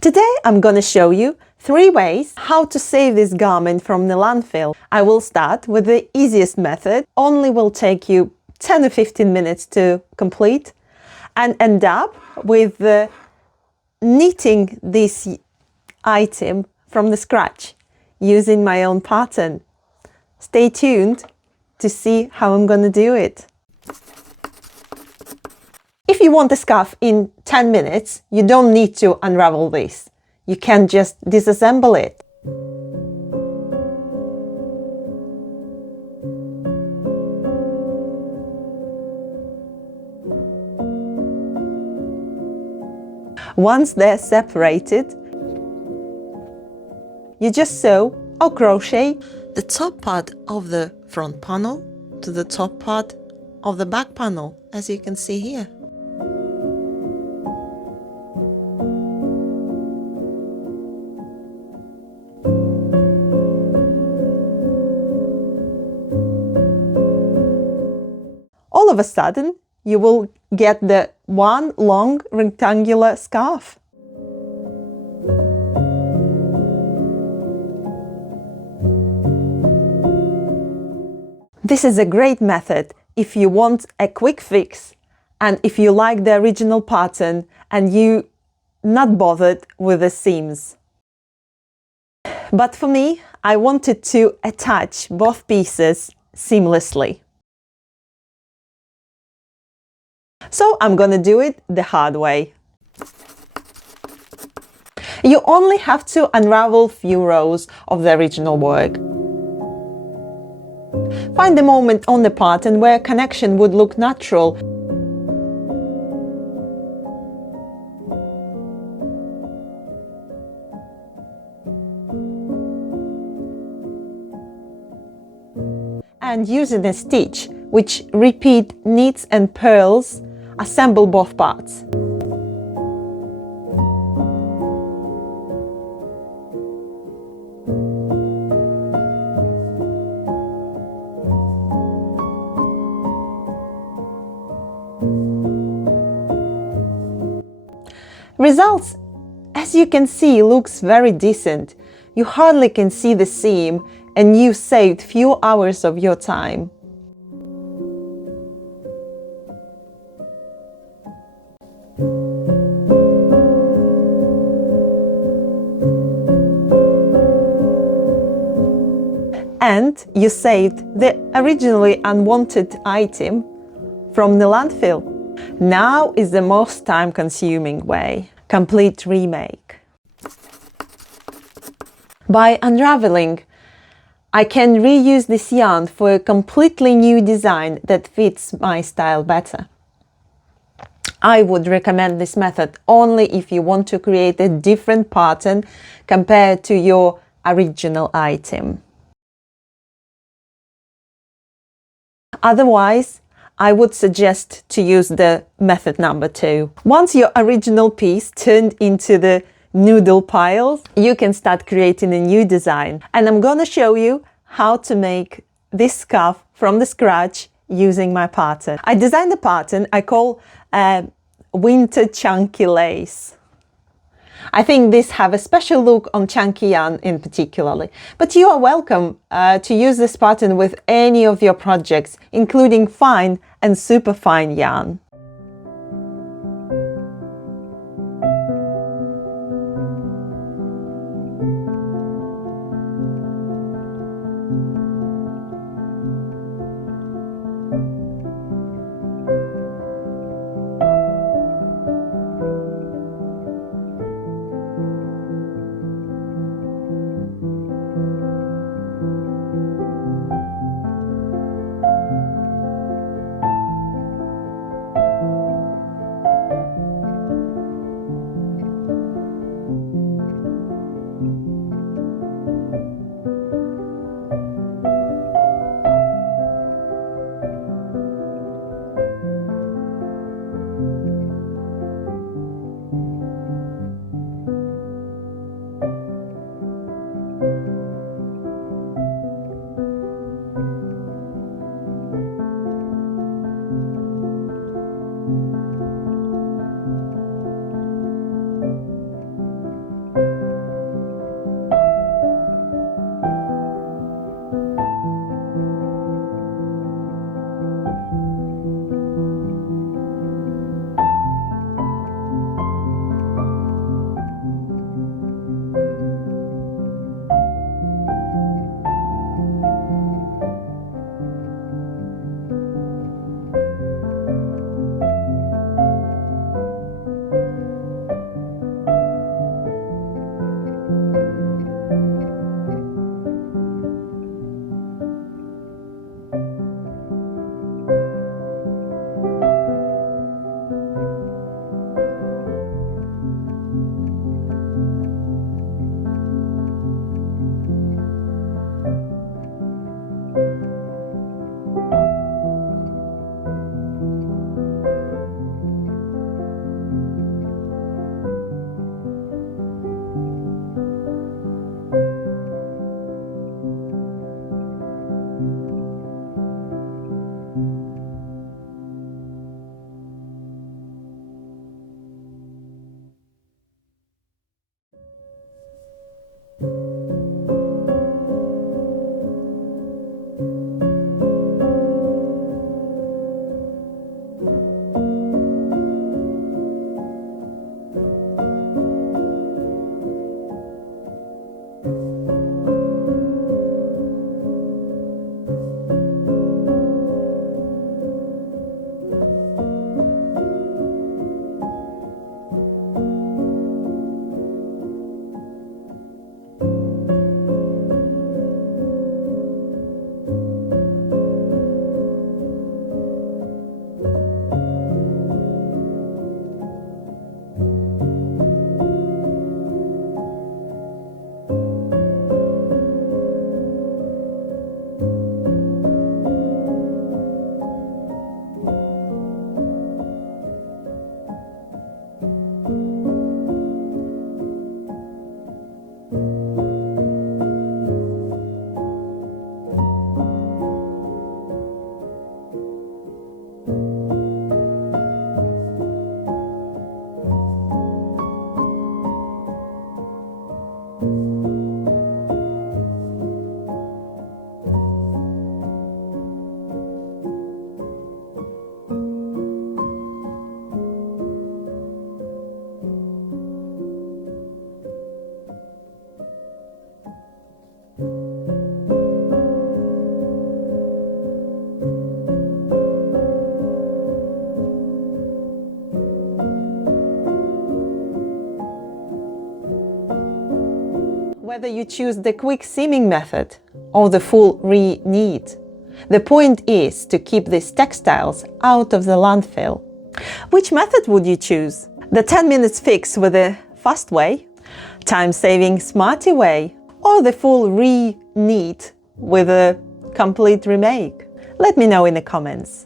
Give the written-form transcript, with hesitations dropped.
Today I'm going to show you 3 ways how to save this garment from the landfill. I will start with the easiest method, only will take you 10 or 15 minutes to complete, and end up with knitting this item from the scratch using my own pattern. Stay tuned to see how I'm going to do it. If you want the scarf in 10 minutes, you don't need to unravel this. You can just disassemble it. Once they're separated, you just sew or crochet the top part of the front panel to the top part of the back panel, as you can see here. All of a sudden, you will get the one long rectangular scarf. This is a great method if you want a quick fix and if you like the original pattern and you're not bothered with the seams. But for me, I wanted to attach both pieces seamlessly. So I'm gonna do it the hard way. You only have to unravel few rows of the original work. Find the moment on the pattern where a connection would look natural. And using a stitch, which repeat knits and purls, assemble both parts. Results, as you can see, looks very decent. You hardly can see the seam and you saved few hours of your time. And you saved the originally unwanted item from the landfill. Now is the most time-consuming way. Complete remake. By unraveling, I can reuse this yarn for a completely new design that fits my style better. I would recommend this method only if you want to create a different pattern compared to your original item. Otherwise, I would suggest to use the method number 2. Once your original piece turned into the noodle piles, you can start creating a new design. And I'm gonna show you how to make this scarf from the scratch using my pattern. I designed the pattern I call winter chunky lace. I think this have a special look on chunky yarn in particularly, but you are welcome to use this pattern with any of your projects, including fine and super fine yarn. whether you choose the quick seaming method or the full re-knit. The point is to keep these textiles out of the landfill. Which method would you choose? The 10 minutes fix with the fast way, time-saving smarty way, or the full re-knit with a complete remake? Let me know in the comments.